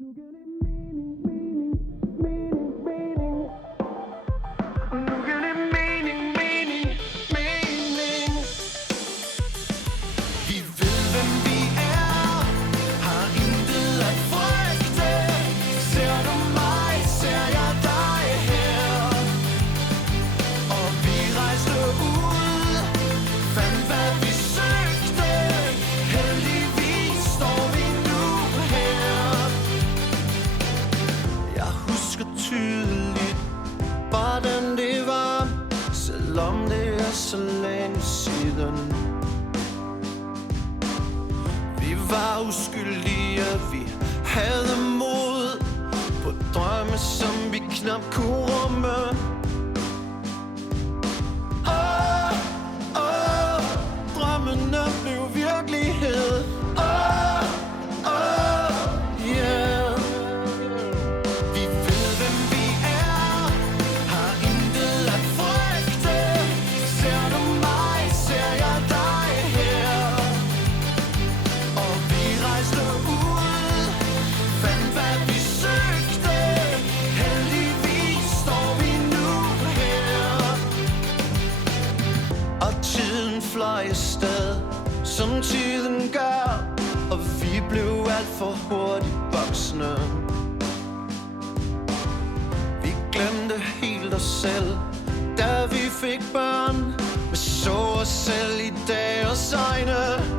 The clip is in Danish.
Nu giver det mening, mening, mening, mening. Nu giver det mening, mening, mening. Vi ved, hvem vi er, har intet at frygte. Ser du mig, ser jeg dig her. Og vi rejste ud, fandt hvad vi søgte. Heldigvis står vi nu her. Jeg husker tydeligt, hvordan det var, selvom det er så længe siden. Vi var uskyldige, vi havde mod på drømme, som vi knap kunne rumme. Drømmene blev virkelighed. Yeah. Vi ved, hvem vi er, har intet at frygte. Ser du mig, ser jeg dig her. Og vi rejste ud, fandt hvad vi søgte. Heldigvis står vi nu her. Og tiden fløj afsted, som tiden gør. Og vi blev alt for hurtigt voksne. Vi glemte helt os selv, da vi fik børn. Vi så os selv i deres øjne.